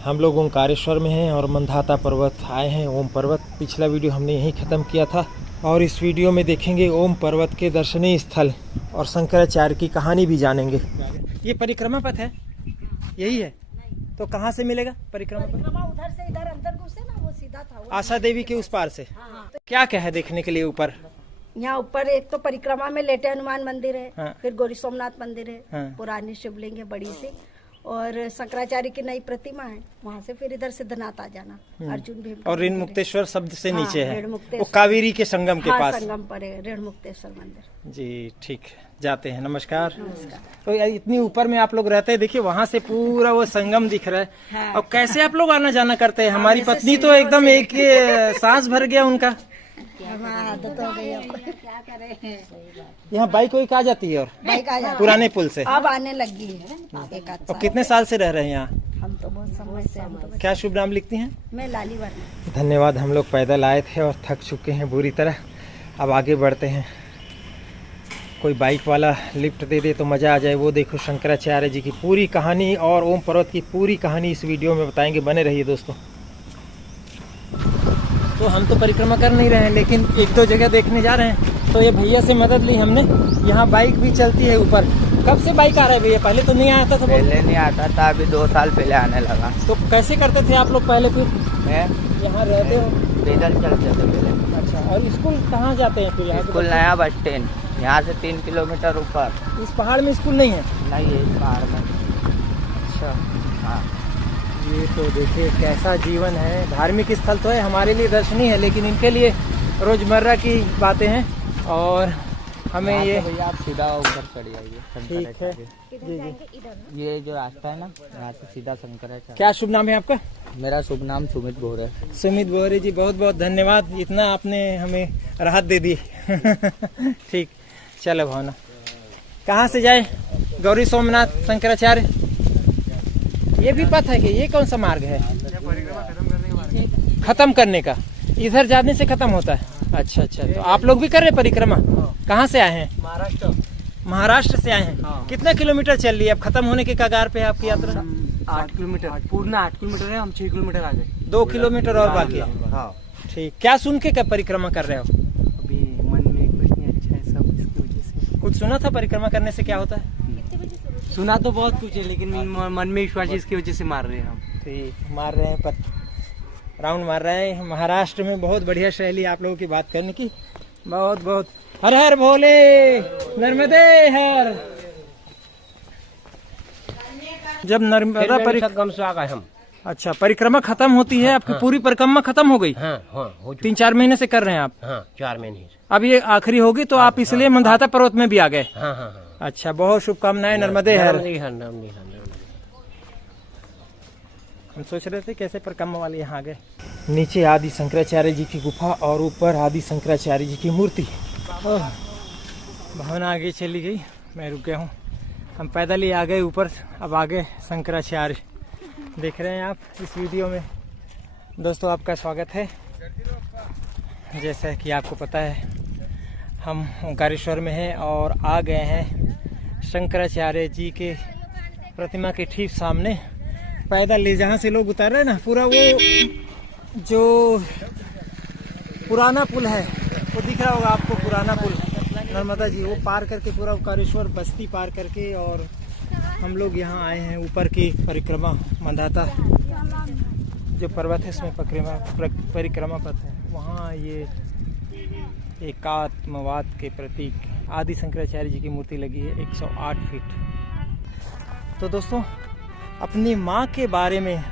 हम लोग ओंकारेश्वर में हैं और मंधाता पर्वत आए हैं, ओम पर्वत। पिछला वीडियो हमने यहीं ख़त्म किया था और इस वीडियो में देखेंगे ओम पर्वत के दर्शनीय स्थल और शंकराचार्य की कहानी भी जानेंगे। ये परिक्रमा पथ है, यही है? तो कहाँ से मिलेगा परिक्रमा पथ? उधर से इधर अंदर घुसे ना, वो सीधा था। आशा देवी के उस पार से। क्या क्या है देखने के लिए ऊपर? यहाँ ऊपर एक तो परिक्रमा में लेटे हनुमान मंदिर है, हाँ। फिर गौरी सोमनाथ मंदिर है, हाँ। पुरानी शिवलिंग है बड़ी सी, और शंकराचार्य की नई प्रतिमा है। वहाँ से फिर इधर सिद्धनाथ आ जाना, अर्जुन भीम। और ऋण मुक्तेश्वर शब्द से हाँ, नीचे है, ऋणमुक्तेश्वर। वो कावेरी के संगम के पास। संगम पर है ऋण मुक्तेश्वर मंदिर। जी ठीक, जाते हैं। नमस्कार। तो इतनी ऊपर में आप लोग रहते हैं, देखिए वहाँ से पूरा वो संगम दिख रहा है। हाँ। और कैसे आप लोग आना जाना करते हैं? हमारी पत्नी तो एकदम एक सांस भर गया उनका। आदत हो गई अब, क्या करें। यहाँ बाइक कोई आ जाती है और बाइक आ जाती पुराने पुल से अब आने लगी है एक आध और साल। कितने साल से रह रहे हैं यहाँ? हम तो बहुत समय से, हम तो क्या शुभ नाम लिखती हैं? मैं लाली वर्मा। धन्यवाद। हम लोग पैदल आए थे और थक चुके हैं बुरी तरह। अब आगे बढ़ते हैं। कोई बाइक वाला लिफ्ट दे दे तो मज़ा आ जाए। वो देखो शंकराचार्य जी की पूरी कहानी और ओम पर्वत की पूरी कहानी इस वीडियो में बताएंगे, बने रहिए दोस्तों। तो हम तो परिक्रमा कर नहीं रहे हैं, लेकिन एक दो जगह देखने जा रहे हैं। तो ये भैया से मदद ली हमने। यहाँ बाइक भी चलती है ऊपर। कब से बाइक आ रहा है भैया? पहले तो नहीं आता था। पहले नहीं आता था, अभी 2 साल पहले आने लगा। तो कैसे करते थे आप लोग पहले? फिर यहाँ रहते हो? पैदल चलते थे पहले। अच्छा, और स्कूल कहाँ जाते हैं फिर? यहाँ स्कूल नया बस स्टैंड, यहाँ से 3 किलोमीटर ऊपर। इस पहाड़ में स्कूल नहीं है? नहीं है इस पहाड़ में। अच्छा, हाँ। ये तो देखिए कैसा जीवन है। धार्मिक स्थल तो है, हमारे लिए दर्शनीय है, लेकिन इनके लिए रोजमर्रा की बातें हैं। और हमें ये भैया आप सीधा ऊपर चढ़ जाइए। ठीक है जी जी। ये जो रास्ता है ना, यहाँ से सीधा शंकराचार्य। क्या शुभ नाम है आपका? मेरा शुभ नाम सुमित बोरे। सुमित बोरे जी, बहुत बहुत धन्यवाद। इतना आपने हमें राहत दे दी। ठीक, चलो भावना। कहाँ से जाए? गौरी सोमनाथ शंकराचार्य। ये भी पथ है कि ये कौन सा मार्ग है? खत्म करने का, इधर जाने से खत्म होता है। अच्छा अच्छा, तो आप लोग भी कर रहे परिक्रमा? कहाँ से आए हैं? महाराष्ट्र। महाराष्ट्र से आए हैं। कितना किलोमीटर चल रही है? अब खत्म होने के कगार पे है आपकी यात्रा? 8 किलोमीटर, पूर्ण 8 किलोमीटर है। हम 6 किलोमीटर आ गए। 2 किलोमीटर और बाकी है। हाँ। ठीक, क्या सुन के परिक्रमा कर रहे हो? अभी मन में कुछ नहीं अच्छा है, सब इसकी वजह से। कुछ सुना था परिक्रमा करने से क्या होता है? सुना तो बहुत कुछ है, लेकिन मन में विश्वास इसकी वजह से मार रहे हैं हम। ठीक, मार रहे हैं, पर राउंड मार रहे हैं। महाराष्ट्र में बहुत बढ़िया शैली आप लोगों की बात करने की। बहुत बहुत हर हर भोले, नर्मदे हर। जब नर्मदा हम। अच्छा, परिक्रमा खत्म होती है आपकी? पूरी परिक्रमा खत्म हो गई? हाँ, हो 3-4 महीने से कर रहे हैं आप? हाँ, 4 महीने। अब ये आखिरी होगी तो आप इसलिए मंधाता पर्वत में भी आ गए? हाँ हाँ। अच्छा, बहुत शुभकामनाएं। नर्मदे हर। हम सोच रहे थे कैसे परिक्रमा वाले यहाँ आ गए। नीचे आदि शंकराचार्य जी की गुफा और ऊपर आदि शंकराचार्य जी की मूर्ति। भावना आगे चली गई, मैं रुक गया हूँ। हम पैदल ही आ गए ऊपर। अब आगे शंकराचार्य देख रहे हैं आप इस वीडियो में। दोस्तों, आपका स्वागत है। जैसा कि आपको पता है, हम ओंकारेश्वर में हैं और आ गए हैं शंकराचार्य जी के प्रतिमा के ठीक सामने। पैदल ले, जहाँ से लोग उतर रहे हैं ना, पूरा वो जो पुराना पुल है वो दिख रहा होगा आपको, पुराना पुल नर्मदा जी, वो पार करके पूरा ओंकारेश्वर बस्ती पार करके और हम लोग यहाँ आए हैं ऊपर की परिक्रमा। मंधाता जो पर्वत है उसमें परिक्रमा पथ है। वहाँ ये एकात्मवाद के प्रतीक आदि शंकराचार्य जी की मूर्ति लगी है, 108 फीट। तो दोस्तों, अपनी माँ के बारे में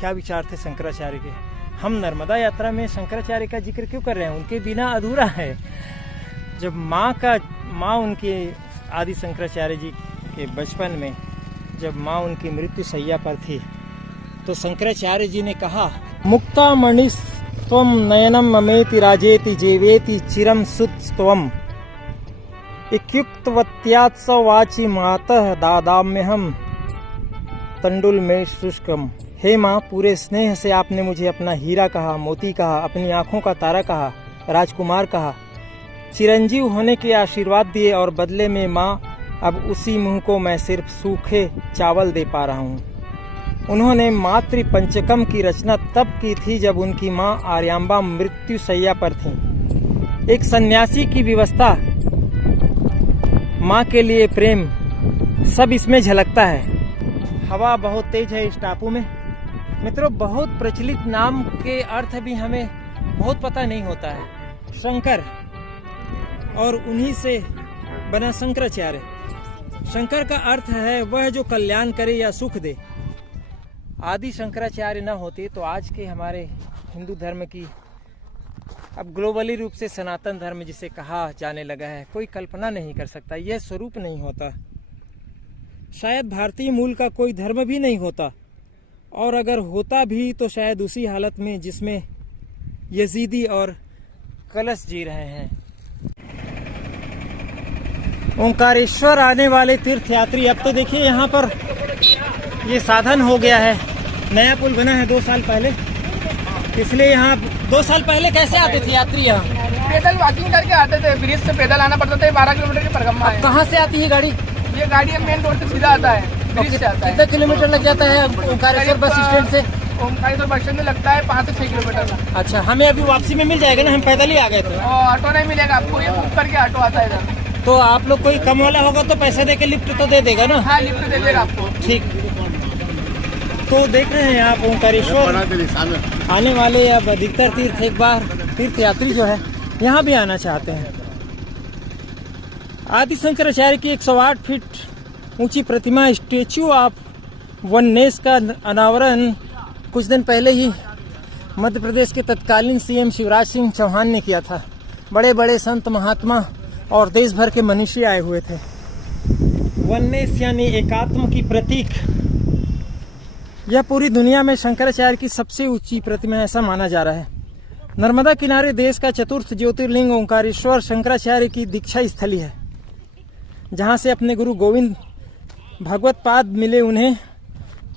क्या विचार थे शंकराचार्य के? हम नर्मदा यात्रा में शंकराचार्य का जिक्र क्यों कर रहे हैं? उनके बिना अधूरा है। जब माँ उनके आदि शंकराचार्य जी के बचपन में, जब माँ उनकी मृत्यु शैया पर थी, तो शंकराचार्य जी ने कहा, मुक्ता मणिस त्वम नयनम ममेति राजेति जेवेति चिरम सुत त्वम इत्युक्तवत्यात्सवाचि मातः दादाम्यहम तंडुल में शुष्कम। हे माँ, पूरे स्नेह से आपने मुझे अपना हीरा कहा, मोती कहा, अपनी आंखों का तारा कहा, राजकुमार कहा, चिरंजीव होने के आशीर्वाद दिए और बदले में माँ अब उसी मुंह को मैं सिर्फ सूखे चावल दे पा रहा हूँ। उन्होंने मातृ पंचकम की रचना तब की थी जब उनकी मां आर्यांबा मृत्यु शैया पर थीं। एक सन्यासी की व्यवस्था, मां के लिए प्रेम, सब इसमें झलकता है। हवा बहुत तेज है इस टापू में। मित्रों, बहुत प्रचलित नाम के अर्थ भी हमें बहुत पता नहीं होता है। शंकर और उन्हीं से बना शंकराचार्य। शंकर का अर्थ है वह जो कल्याण करे या सुख दे। आदि शंकराचार्य न होते तो आज के हमारे हिंदू धर्म की, अब ग्लोबली रूप से सनातन धर्म जिसे कहा जाने लगा है, कोई कल्पना नहीं कर सकता। यह स्वरूप नहीं होता। शायद भारतीय मूल का कोई धर्म भी नहीं होता, और अगर होता भी तो शायद उसी हालत में जिसमें यजीदी और कलश जी रहे हैं। ओंकारेश्वर आने वाले तीर्थयात्री, अब तो देखिए यहाँ पर ये साधन हो गया है। नया पुल बना है 2 साल पहले, इसलिए यहाँ 2 साल पहले कैसे आते थे यात्री? यहाँ पैदल वॉकिंग करके आते थे, ब्रिज से पैदल आना पड़ता था। 12 किलोमीटर की परिक्रमा है। कहाँ से आती है गाड़ी? ये गाड़ी मेन रोड से सीधा आता है, ब्रिज से आता है। कितना किलोमीटर लग जाता है ओंकारेश्वर बस स्टैंड से? ओंकारेश्वर बस स्टैंड में लगता है 5 से 6 किलोमीटर। अच्छा, हमें अभी वापसी में मिल जाएगा ना? हम पैदल ही आ गए थे। और ऑटो नहीं मिलेगा आपको, ये बुक करके ऑटो आता है इधर। तो आप लोग कोई कम वाला होगा तो पैसे दे के लिफ्ट तो दे देगा ना? हाँ, लिफ्ट दे देगा आपको। ठीक। तो देख रहे हैं आप ओंकारेश्वर आने वाले अब अधिकतर एक बार तीर्थयात्री जो है यहाँ भी आना चाहते हैं। आदि शंकराचार्य की 108 फीट ऊंची प्रतिमा स्टेच्यू ऑफ वननेस का अनावरण कुछ दिन पहले ही मध्य प्रदेश के तत्कालीन सीएम शिवराज सिंह चौहान ने किया था। बड़े बड़े संत महात्मा और देश भर के मनुष्य आए हुए थे। वननेस यानी एकात्म की प्रतीक। यह पूरी दुनिया में शंकराचार्य की सबसे ऊंची प्रतिमा ऐसा माना जा रहा है। नर्मदा किनारे देश का चतुर्थ ज्योतिर्लिंग ओंकारेश्वर शंकराचार्य की दीक्षा स्थली है, जहां से अपने गुरु गोविंद भगवत पाद मिले उन्हें,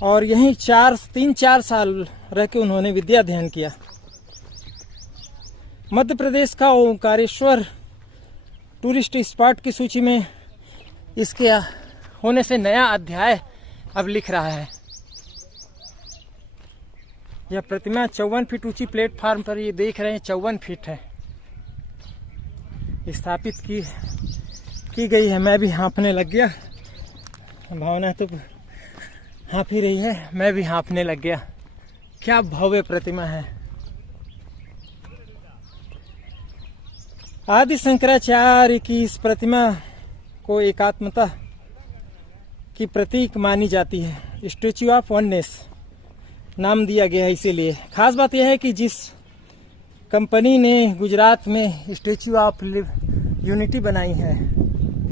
और यहीं 3-4 साल रह के उन्होंने विद्या अध्ययन किया। मध्य प्रदेश का ओंकारेश्वर टूरिस्ट स्पॉट की सूची में इसके होने से नया अध्याय अब लिख रहा है। यह प्रतिमा 54 फीट ऊंची प्लेटफार्म पर, ये देख रहे हैं 54 फीट है, स्थापित की गई है। मैं भी हाँफने लग गया। भावना तो हाँफ ही रही है, मैं भी हाँफने लग गया। क्या भव्य प्रतिमा है। आदि शंकराचार्य की इस प्रतिमा को एकात्मता की प्रतीक मानी जाती है। स्टैच्यू ऑफ वननेस नाम दिया गया है इसीलिए। खास बात यह है कि जिस कंपनी ने गुजरात में स्टैच्यू ऑफ यूनिटी बनाई है,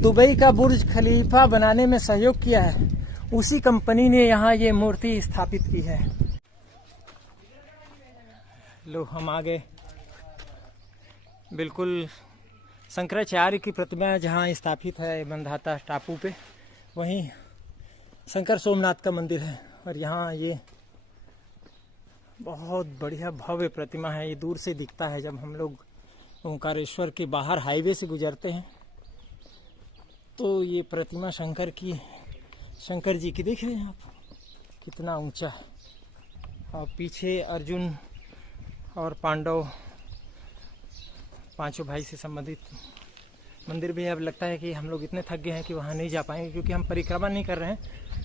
दुबई का बुर्ज खलीफा बनाने में सहयोग किया है, उसी कंपनी ने यहाँ ये मूर्ति स्थापित की है। लो, हम आ गए बिल्कुल शंकराचार्य की प्रतिमा जहाँ स्थापित है मंधाता टापू पे, वहीं शंकर सोमनाथ का मंदिर है। और यहाँ ये बहुत बढ़िया भव्य प्रतिमा है। ये दूर से दिखता है जब हम लोग ओंकारेश्वर के बाहर हाईवे से गुजरते हैं, तो ये प्रतिमा शंकर जी की देख रहे हैं आप, कितना ऊंचा है। और पीछे अर्जुन और पांडव, 5 भाई से संबंधित मंदिर भी है। अब लगता है कि हम लोग इतने थक गए हैं कि वहाँ नहीं जा पाएंगे, क्योंकि हम परिक्रमा नहीं कर रहे हैं,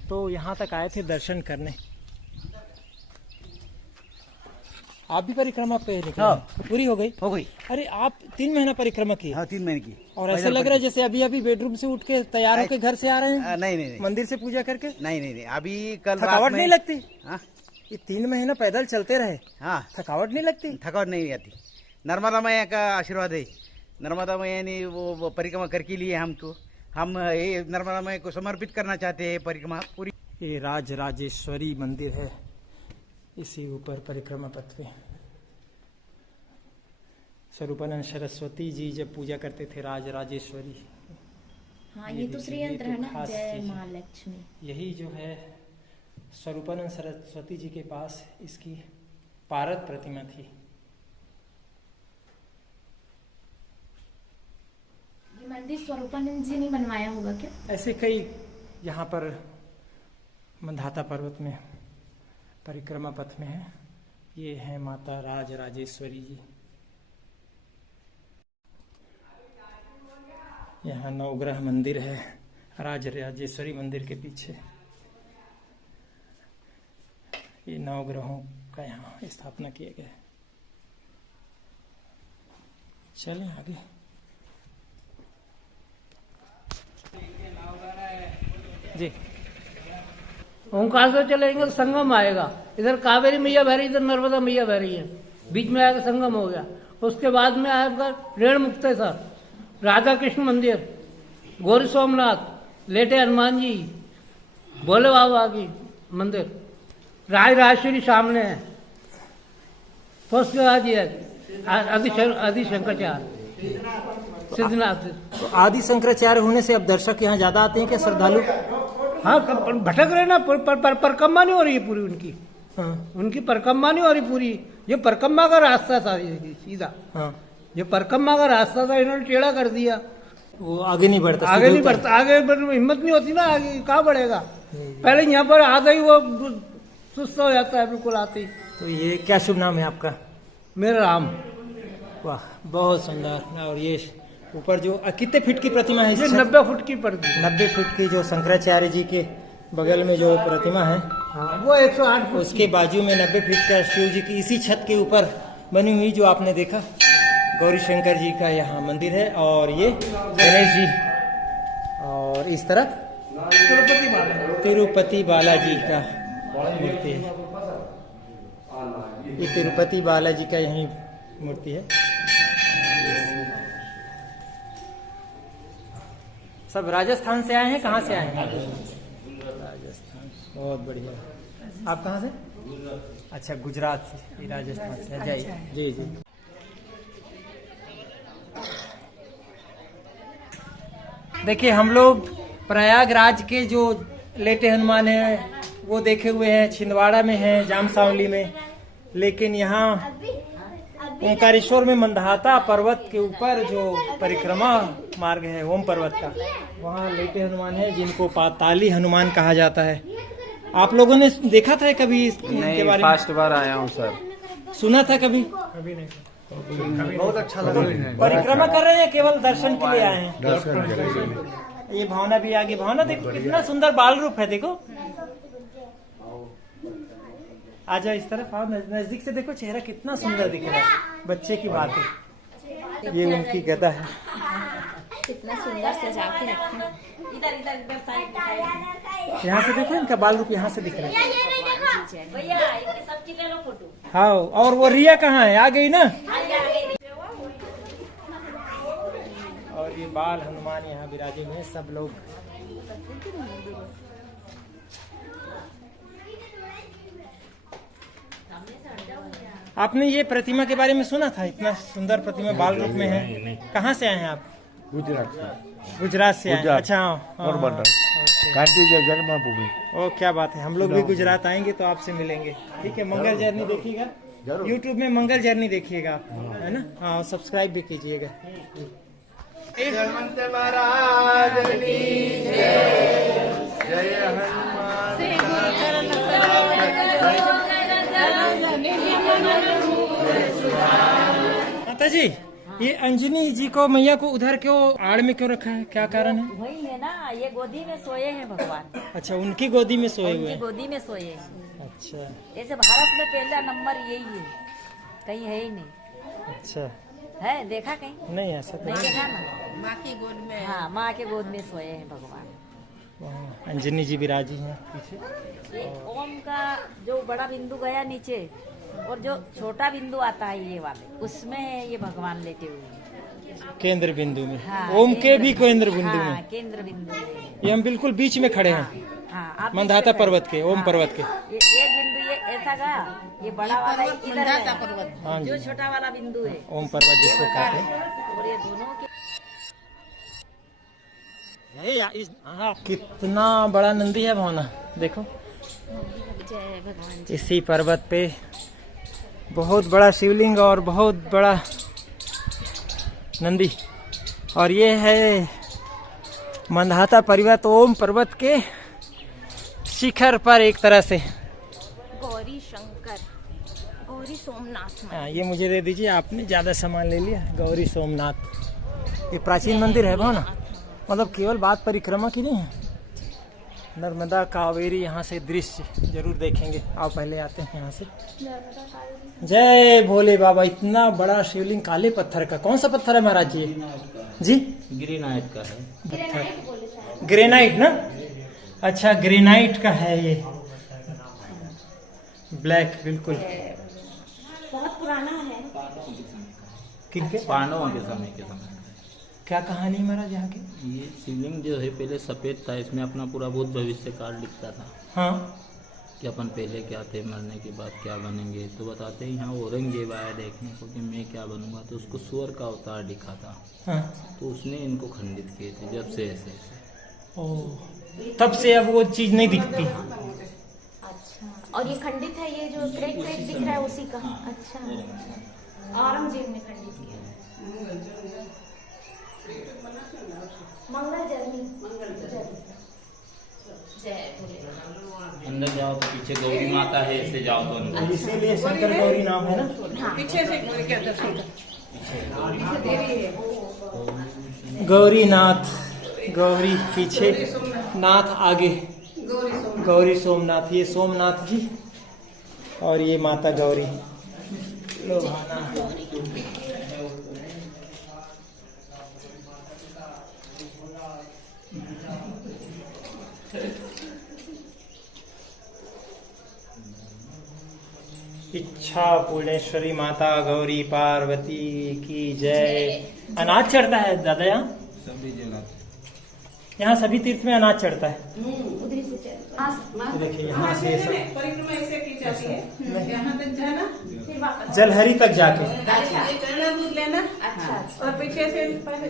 तो यहाँ तक आए थे दर्शन करने। आप भी परिक्रमा पे निकले? हाँ। पूरी हो गई? हो गई। अरे आप 3 महीना परिक्रमा की? हाँ, 3 महीने की। और ऐसा लग रहा है जैसे अभी बेडरूम से उठ के तैयार होके घर से आ रहे हैं। नहीं, मंदिर से पूजा करके? नहीं, अभी कल थकावट नहीं लगती? हाँ? ये 3 महीना पैदल चलते रहे, हाँ, थकावट नहीं लगती? थकावट नहीं आती। नर्मदा मैया का आशीर्वाद है। नर्मदा मैया ने वो परिक्रमा करके लिए हमको, हम ये नर्मदा मैया को समर्पित करना चाहते हैं परिक्रमा पूरी। ये राजराजेश्वरी मंदिर है, इसी ऊपर परिक्रमा पथ पे स्वरूपानंद सरस्वती जी जब पूजा करते थे, राजराजेश्वरी। हाँ, ये तो श्री यंत्र है ना, जय महालक्ष्मी। यही जो है स्वरूपानंद सरस्वती जी के पास इसकी पारद प्रतिमा थी। ये मंदिर स्वरूपानंद जी ने बनवाया होगा क्या? ऐसे कई यहाँ पर मंधाता पर्वत में परिक्रमा पथ में है। ये है माता राज राजेश्वरी जी। यहाँ नवग्रह मंदिर है राज राजेश्वरी मंदिर के पीछे। ये नवग्रहों का यहाँ स्थापना किए गए। चलें आगे। जी ओंकार से चलेंगे तो संगम आएगा। इधर कावेरी मैया बह रही, इधर नर्मदा मैया बह रही है, बीच में आएगा संगम हो गया। उसके बाद में आएगा रेण मुक्तेश्वर, राधा कृष्ण मंदिर, गौरी सोमनाथ, लेटे हनुमान जी, भोले बाबा की मंदिर, राज राजेश्वरी सामने है। तो उसके बाद ये आदि शंकराचार्य सिद्धनाथ। तो आदि शंकराचार्य होने से अब दर्शक यहाँ ज्यादा आते हैं क्या, श्रद्धालु? हाँ, भटक रहे ना, परिक्रमा नहीं हो रही है पूरी उनकी। हाँ उनकी परिक्रमा नहीं हो रही पूरी। ये परिक्रमा का रास्ता था सीधा। हाँ, ये परिक्रमा का रास्ता था, इन्होंने टेढ़ा कर दिया। वो आगे नहीं बढ़ता, आगे नहीं बढ़ता, आगे हिम्मत नहीं होती ना, आगे कहाँ बढ़ेगा। पहले यहाँ पर आता ही वो सुस्त हो जाता है बिल्कुल आते ही। तो ये क्या शुभ नाम है आपका? मेरा राम। वाह, बहुत सुंदर। और ये ऊपर जो कितने फीट की प्रतिमा है? ये 90 फुट की पड़ती है। 90 फीट की जो शंकराचार्य जी के बगल में जो प्रतिमा है, हाँ, वो 108 फुट। उसके बाजू में 90 फीट का शिव जी की इसी छत के ऊपर बनी हुई जो आपने देखा गौरी शंकर जी का यहाँ मंदिर है। और ये गणेश जी, और इस तरफ तिरुपति बालाजी का मूर्ति है। ये तिरुपति बालाजी का यही मूर्ति है। सब राजस्थान से आए हैं? कहाँ से आए हैं? राजस्थान, बहुत बढ़िया। आप कहाँ से? अच्छा, गुजरात से, राजस्थान से। जाइए। जी जी। देखिए, हम लोग प्रयागराज के जो लेटे हनुमान है वो देखे हुए हैं, छिंदवाड़ा में है, जामसावली में, लेकिन यहाँ ओंकारेश्वर में मंदाता पर्वत के ऊपर जो परिक्रमा मार्ग है ओम पर्वत का, वहाँ लेटे हनुमान है जिनको पाताली हनुमान कहा जाता है। आप लोगों ने देखा था कभी इनके बारे में? फर्स्ट बार आया हूँ सर। सुना था कभी? बहुत अच्छा लगा। परिक्रमा कर रहे हैं, केवल दर्शन के लिए आए हैं। ये भावना भी आगे, भावना देखो कितना सुंदर बाल रूप है। देखो, आ जाओ इस तरफ, आओ नजदीक से देखो, चेहरा कितना सुंदर दिख रहा है। बच्चे की बात है। ये उनकी गदा है। कितना सुंदर सजा के रखे हैं। इधर इधर इधर साइड। यहाँ से देखो, इनका बाल रूप यहाँ से दिख रहा है। भैया सबकी ले लो फोटो। हाँ, और वो रिया कहाँ है? आ गई ना? और ये बाल हनुमान यहाँ विराजे हुए हैं सब लोग। आपने ये प्रतिमा के बारे में सुना था? इतना सुंदर प्रतिमा बाल रूप में है। कहाँ से आए हैं आप? गुजरात से। गुजरात से आए। अच्छा, जन्मभूमि। ओ, क्या बात है। हम लोग भी गुजरात आएंगे तो आपसे मिलेंगे। ठीक है, मंगल जर्नी देखिएगा, YouTube में मंगल जर्नी देखिएगा, है ना? हाँ, सब्सक्राइब भी कीजिएगा। माता जी, ये अंजनी जी को, मैया को उधर क्यों आड़ में क्यों रखा है? क्या कारण है? वही है ना, ये गोदी में सोए हैं भगवान। अच्छा, उनकी गोदी में सोए हुए उनकी हैं। गोदी में सोए हैं। अच्छा, ऐसे भारत में पहला नंबर यही है, कहीं है ही नहीं। अच्छा, है देखा कहीं? नहीं, ऐसा तो नहीं नहीं। देखा ना, माँ की गोद में। हाँ, माँ के गोद में सोए हैं भगवान। अंजनी जी विराजी हैं पीछे। ये ओम का जो बड़ा बिंदु गया नीचे, और जो छोटा बिंदु आता है ये वाले, उसमें ये भगवान लेटे हुए हैं केंद्र बिंदु में। हाँ, ओम के भी केंद्र बिंदु हाँ, में। केंद्र बिंदु में। ये हम बिल्कुल बीच में खड़े हैं। हाँ, आप मंदाता बीच में पर्वत के, ओम हाँ, पर्वत के। ये एक बिंदु ये ऐसा गया, ये बड़ा वाला इधर है, हाँ जी। जो छोटा वाला बिंदु है ओम पर्वत जिसको कहते हैं। और ये दोनों के कितना बड़ा नंदी है भावना, देखो। जय भगवान। इसी पर्वत पे बहुत बड़ा शिवलिंग और बहुत बड़ा नंदी। और ये है मंदाता पर्वत, ओम पर्वत के शिखर पर एक तरह से। गौरी गौरी सोमनाथ हाँ, ये मुझे दे दीजिए, आपने ज़्यादा सामान ले लिया। गौरी सोमनाथ ये प्राचीन मंदिर है भावना, मतलब केवल बात परिक्रमा की नहीं है। नर्मदा कावेरी यहाँ से दृश्य जरूर देखेंगे। आओ पहले आते हैं यहाँ से। जय भोले बाबा। इतना बड़ा शिवलिंग काले पत्थर का, कौन सा पत्थर है महाराज जी? जी ग्रेनाइट का है। ग्रेनाइट ना? अच्छा, ग्रेनाइट का है ये, ब्लैक बिल्कुल। बहुत पुराना है। किनके? पांडवों के समय के समय। क्या कहानी है महाराज यहाँ की? ये शिवलिंग जो है पहले सफेद था, इसमें अपना पूरा भूत भविष्य काल लिखता था हाँ, कि अपन पहले क्या थे, मरने के बाद क्या बनेंगे। तो बताते हैं यहाँ औरंगजेब आया देखने को कि मैं क्या बनूंगा, तो उसको सुअर का अवतार दिखा था। हाँ। तो उसने इनको खंडित किए थे, जब से ऐसे ओ, तब से अब वो चीज नहीं दिखती। अच्छा, और ये खंडित है, ये जो क्रेक क्रेक दिख रहा है उसी का। अच्छा, औरंगजेब ने खंडित किया। मंगल जर्नी। जय भोले। अंदर जाओ तो पीछे गौरी माता है, ऐसे जाओ तो अंदर। इसीलिए शंकर गौरी नाम है ना। पीछे से गौरीनाथ, गौरी पीछे, नाथ आगे, गौरी सोमनाथ। ये सोमनाथ जी और ये माता गौरी लोहाना। इच्छा पूर्णेश्वरी माता गौरी पार्वती की जय। अनाज चढ़ता है दादा यहाँ? यहाँ सभी तीर्थ में अनाज चढ़ता है। तो देखिए यहाँ से सब परिक्रमा ऐसे की जाती है, यहाँ तक जाना, जलहरी तक जाके चढ़ना, दूध लेना, और पीछे से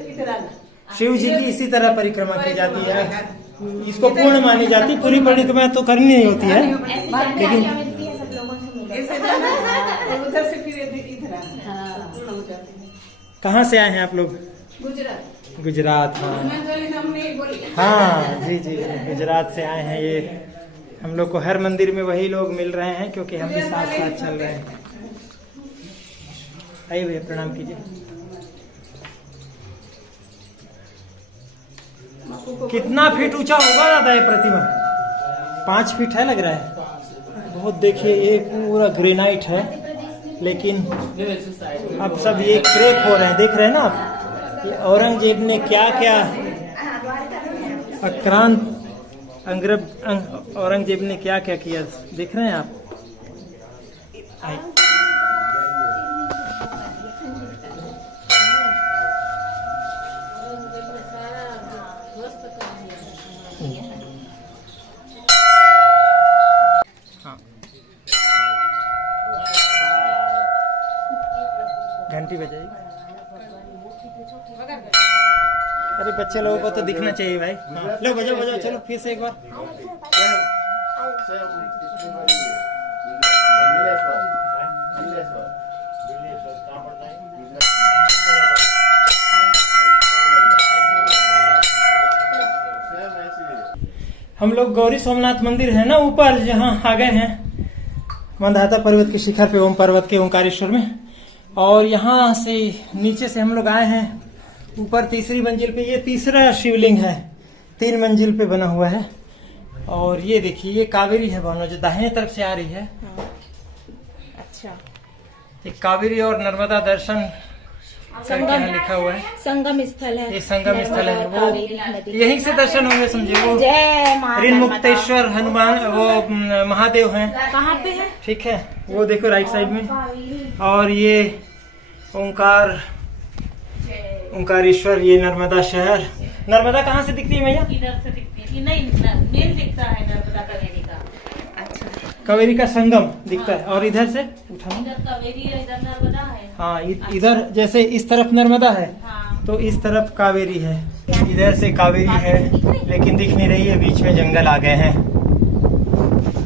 इधर आना। शिव जी की इसी तरह परिक्रमा की जाती है। इसको पूर्ण मानी जाती है। पूरी परिक्रमा तो करनी नहीं होती है, लेकिन ऐसे जाना और उधर से फिर इधर आना, पूर्ण हो जाती है। कहाँ से आए हैं आप लोग? गुजरात। गुजरात। हाँ हमने बोली। हाँ जी जी, गुजरात से आए हैं। ये हम लोग को हर मंदिर में वही लोग मिल रहे हैं, क्योंकि हम भी साथ साथ चल रहे हैं। आइए भैया, प्रणाम कीजिए। कितना फीट ऊंचा होगा दादा ये प्रतिमा? 5 फीट है लग रहा है बहुत। देखिए ये पूरा ग्रेनाइट है, लेकिन अब सब ये क्रेक हो रहे हैं, देख रहे हैं ना आप। ये औरंगजेब ने क्या क्या आक्रांत, औरंगजेब ने क्या क्या किया, देख रहे हैं आप। घंटी बजाई। अरे बच्चे लोगों को तो दिखना चाहिए भाई। हाँ। लो बजाओ बजाओ, चलो फिर से एक बार। हम लोग गौरी सोमनाथ मंदिर है ना ऊपर, जहाँ आ गए हैं मंदाता पर्वत के शिखर पे, ओम पर्वत के ओंकारेश्वर में। और यहाँ से नीचे से हम लोग आए हैं ऊपर तीसरी मंजिल पे। ये तीसरा शिवलिंग है, 3 मंजिल पे बना हुआ है। और ये देखिए ये कावेरी है भावना, जो दाहिने तरफ से आ रही है। अच्छा, एक कावेरी और नर्मदा दर्शन करके यहाँ लिखा हुआ है। संगम स्थल है। ये संगम स्थल है, वो यहीं से दर्शन होंगे समझे। वो जय मां ऋण मुक्तेश्वर हनुमान, वो महादेव हैं। कहाँ पे है? ठीक है, वो देखो राइट साइड में। और ये ओंकारेश्वर, ये नर्मदा शहर। नर्मदा कहाँ से दिखती है भैया? इधर से दिखती है। नहीं, मेन दिखता है नर्मदा कावेरी का। अच्छा, कावेरी का संगम दिखता है। और इधर से उठाना। इधर कावेरी है, इधर नर्मदा है। हाँ, इधर जैसे इस तरफ नर्मदा है, हाँ। तो इस तरफ कावेरी है। इधर से कावेरी है, लेकिन दिख नहीं रही है, बीच में जंगल आ गए हैं।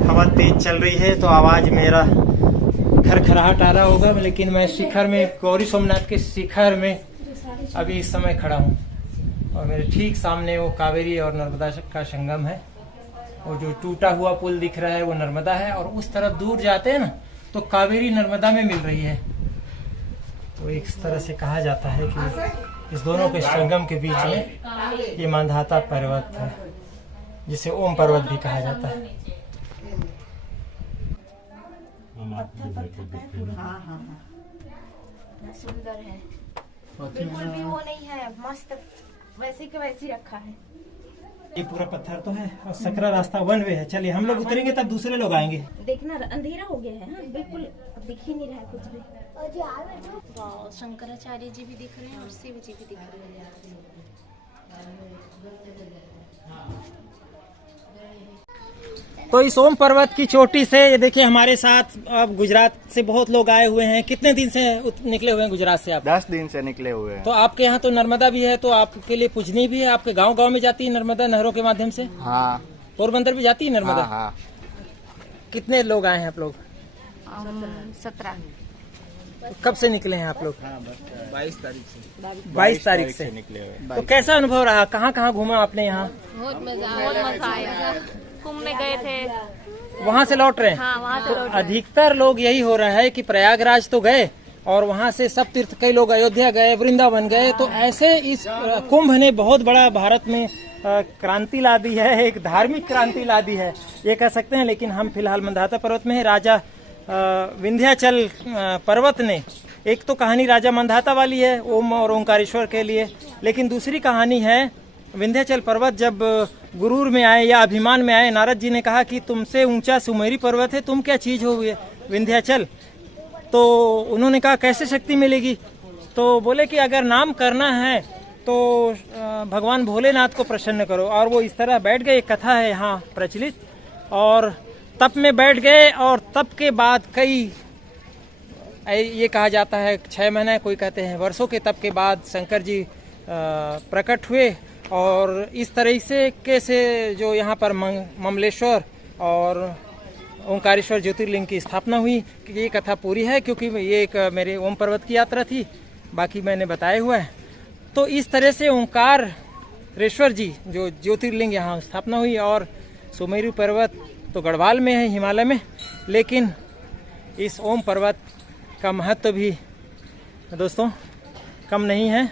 हवा तेज चल रही है तो आवाज मेरा खरखराहट आ रहा होगा, लेकिन मैं शिखर में, गौरी सोमनाथ के शिखर में अभी इस समय खड़ा हूँ। और मेरे ठीक सामने वो कावेरी और नर्मदा का संगम है। वो जो टूटा हुआ पुल दिख रहा है वो नर्मदा है। और उस तरफ दूर जाते हैं ना तो कावेरी नर्मदा में मिल रही है। तो एक तरह से कहा जाता है कि इस दोनों के संगम के बीच में ये मांधाता पर्वत है, जिसे ओम पर्वत भी कहा जाता है। सुंदर है, बिल्कुल भी वो नहीं है, मस्त वैसे के वैसे ही रखा है। ये पूरा पत्थर तो है और सकरा रास्ता वन वे है। चलिए हम लोग उतरेंगे तब दूसरे लोग आएंगे। देखना अंधेरा हो गया है, हाँ, बिल्कुल दिख ही नहीं रहा है कुछ भी। वाह, शंकराचार्य जी भी दिख रहे हैं और शिव जी भी दिख रहे हैं। तो इस ओम पर्वत की चोटी से ये देखिए हमारे साथ अब गुजरात से बहुत लोग आए हुए हैं। कितने दिन से निकले हुए हैं गुजरात से आप? 10 दिन से निकले हुए हैं। तो आपके यहाँ तो नर्मदा भी है, तो आपके लिए पूजनीय भी है। आपके गांव गांव में जाती है नर्मदा नहरों के माध्यम से? हाँ। पोरबंदर भी जाती है नर्मदा? हाँ, हाँ। कितने लोग आए हैं आप लोग? 17। कब से निकले हैं आप लोग? 22 तारीख से। 22 तारीख से निकले हुए। तो कैसा अनुभव रहा? कहाँ कहाँ घूमा आपने यहाँ? बहुत मजा आया। कुंभ में गए थे, वहाँ से लौट रहे हैं? हाँ, वहाँ से लौट अधिकतर लोग यही हो रहा है कि प्रयागराज तो गए और वहाँ से सब तीर्थ, कई लोग अयोध्या गए, वृंदावन गए। तो ऐसे इस कुंभ ने बहुत बड़ा भारत में क्रांति ला दी है, एक धार्मिक क्रांति ला दी है ये कह सकते हैं। लेकिन हम फिलहाल मांधाता पर्वत में है। राजा विंध्याचल पर्वत ने, एक तो कहानी राजा मांधाता वाली है ओम और ओंकारेश्वर के लिए, लेकिन दूसरी कहानी है विंध्याचल पर्वत जब गुरूर में आए या अभिमान में आए, नारद जी ने कहा कि तुमसे ऊंचा सुमेरी पर्वत है, तुम क्या चीज हो विंध्याचल। तो उन्होंने कहा कैसे शक्ति मिलेगी? तो बोले कि अगर नाम करना है तो भगवान भोलेनाथ को प्रसन्न करो। और वो इस तरह बैठ गए, एक कथा है यहाँ प्रचलित, और तप में बैठ गए। और तप के बाद कई, ये कहा जाता है 6 महीने, कोई कहते हैं वर्षों के तप के बाद शंकर जी प्रकट हुए। और इस तरह से जो यहाँ पर ममलेश्वर और ओंकारेश्वर ज्योतिर्लिंग की स्थापना हुई। ये कथा पूरी है क्योंकि ये एक मेरे ओम पर्वत की यात्रा थी, बाकी मैंने बताया हुआ है। तो इस तरह से ओंकारेश्वर जी जो ज्योतिर्लिंग यहाँ स्थापना हुई। और सुमेरु पर्वत तो गढ़वाल में है, हिमालय में, लेकिन इस ओम पर्वत का महत्व भी दोस्तों कम नहीं है।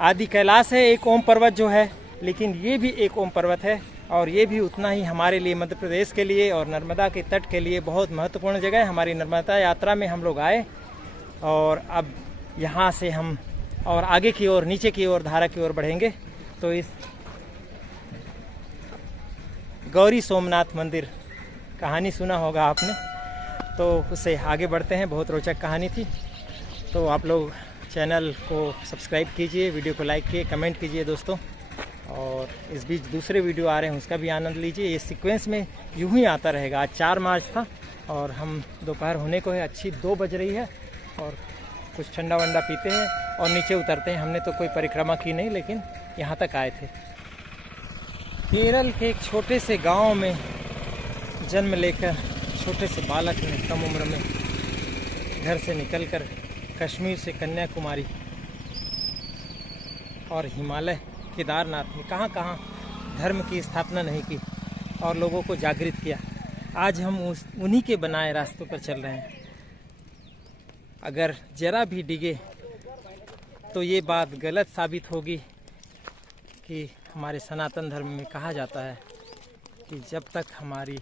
आदि कैलाश है एक ओम पर्वत जो है, लेकिन ये भी एक ओम पर्वत है और ये भी उतना ही हमारे लिए, मध्य प्रदेश के लिए और नर्मदा के तट के लिए बहुत महत्वपूर्ण जगह है। हमारी नर्मदा यात्रा में हम लोग आए और अब यहाँ से हम और आगे की ओर, नीचे की ओर, धारा की ओर बढ़ेंगे। तो इस गौरी सोमनाथ मंदिर कहानी सुना होगा आपने, तो उससे आगे बढ़ते हैं। बहुत रोचक कहानी थी। तो आप लोग चैनल को सब्सक्राइब कीजिए, वीडियो को लाइक कीजिए, कमेंट कीजिए दोस्तों। और इस बीच दूसरे वीडियो आ रहे हैं, उसका भी आनंद लीजिए। ये सीक्वेंस में यूं ही आता रहेगा। आज 4 मार्च था और हम दोपहर होने को है, अच्छी 2 बज रही है और कुछ ठंडा वंडा पीते हैं और नीचे उतरते हैं। हमने तो कोई परिक्रमा की नहीं, लेकिन यहाँ तक आए थे। केरल के एक छोटे से गांव में जन्म लेकर छोटे से बालक ने कम उम्र में घर से निकलकर कश्मीर से कन्याकुमारी और हिमालय, केदारनाथ में कहाँ कहाँ धर्म की स्थापना नहीं की और लोगों को जागृत किया। आज हम उन्हीं के बनाए रास्तों पर चल रहे हैं। अगर जरा भी डिगे तो ये बात गलत साबित होगी कि हमारे सनातन धर्म में कहा जाता है कि जब तक हमारी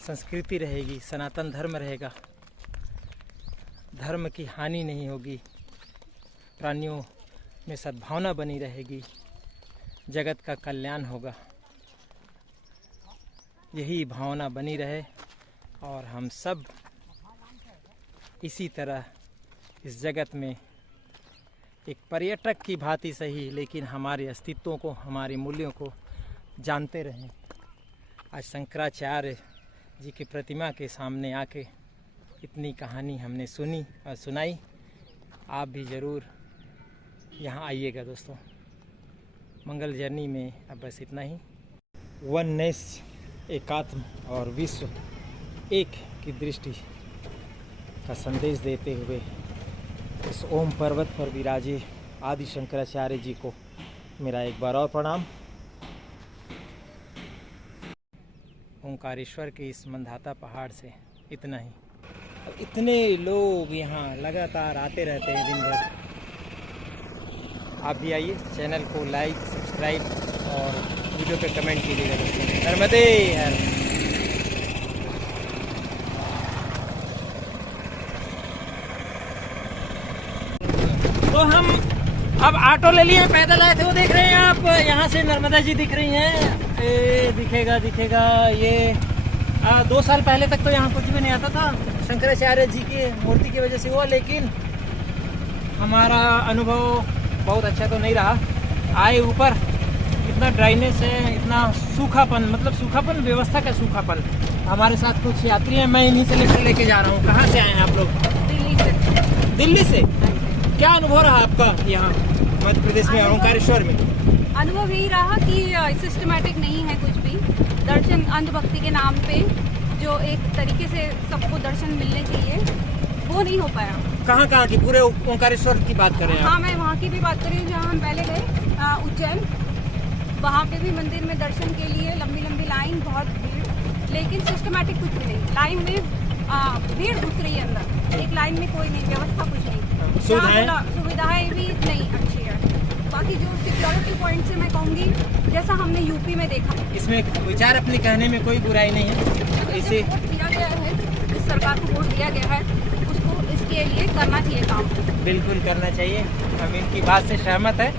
संस्कृति रहेगी, सनातन धर्म रहेगा, धर्म की हानि नहीं होगी, प्राणियों में सद्भावना बनी रहेगी, जगत का कल्याण होगा। यही भावना बनी रहे और हम सब इसी तरह इस जगत में एक पर्यटक की भांति सही, लेकिन हमारे अस्तित्वों को, हमारे मूल्यों को जानते रहें। आज शंकराचार्य जी की प्रतिमा के सामने आके इतनी कहानी हमने सुनी और सुनाई। आप भी ज़रूर यहाँ आइएगा दोस्तों। मंगल जर्नी में अब बस इतना ही। वननेस, एकात्म और विश्व एक की दृष्टि का संदेश देते हुए इस ओम पर्वत पर विराजे आदि शंकराचार्य जी को मेरा एक बार और प्रणाम। ओंकारेश्वर के इस मांधाता पहाड़ से इतना ही। इतने लोग यहाँ लगातार आते रहते हैं दिन भर। आप भी आइए, चैनल को लाइक सब्सक्राइब और वीडियो पे कमेंट कीजिएगा दोस्तों। नर्मदे हर। तो हम अब ऑटो ले लिए, पैदल आए थे, वो देख रहे हैं आप, यहाँ से नर्मदा जी दिख रही हैं। दिखेगा ये 2 साल पहले तक तो यहाँ कुछ भी नहीं आता था, शंकराचार्य जी की मूर्ति की वजह से हुआ, लेकिन हमारा अनुभव बहुत अच्छा तो नहीं रहा। आए ऊपर, इतना ड्राइनेस है, इतना सूखापन, मतलब सूखापन, व्यवस्था का सूखापन। हमारे साथ कुछ यात्री हैं, मैं इन्हीं से लेके जा रहा हूँ। कहाँ से आए हैं आप लोग? दिल्ली से। क्या अनुभव रहा आपका यहाँ मध्य प्रदेश में, ओंकारेश्वर में? अनुभव यही रहा कि सिस्टमैटिक नहीं है कुछ भी। दर्शन अंधभक्ति के नाम पे जो एक तरीके से सबको दर्शन मिलने चाहिए, वो नहीं हो पाया। कहाँ की? पूरे ओंकारेश्वर की बात करें आप? हाँ, मैं वहाँ की भी बात कर रही हूँ जहाँ हम पहले गए, उज्जैन। वहाँ पे भी मंदिर में दर्शन के लिए लंबी लाइन, बहुत भीड़, लेकिन सिस्टमैटिक कुछ भी नहीं। लाइन में भीड़ घुस रही है अंदर, एक लाइन में कोई नहीं, व्यवस्था कुछ नहीं, सुविधाएं भी नहीं अच्छी है। बाकी जो सिक्योरिटी पॉइंट से मैं कहूँगी, जैसा हमने यूपी में देखा, इसमें विचार अपने कहने में कोई बुराई नहीं है। इसे वोट दिया गया है, इस सरकार को वोट दिया गया है, उसको इसके लिए करना चाहिए काम। बिल्कुल करना चाहिए, हम इनकी बात से सहमत है।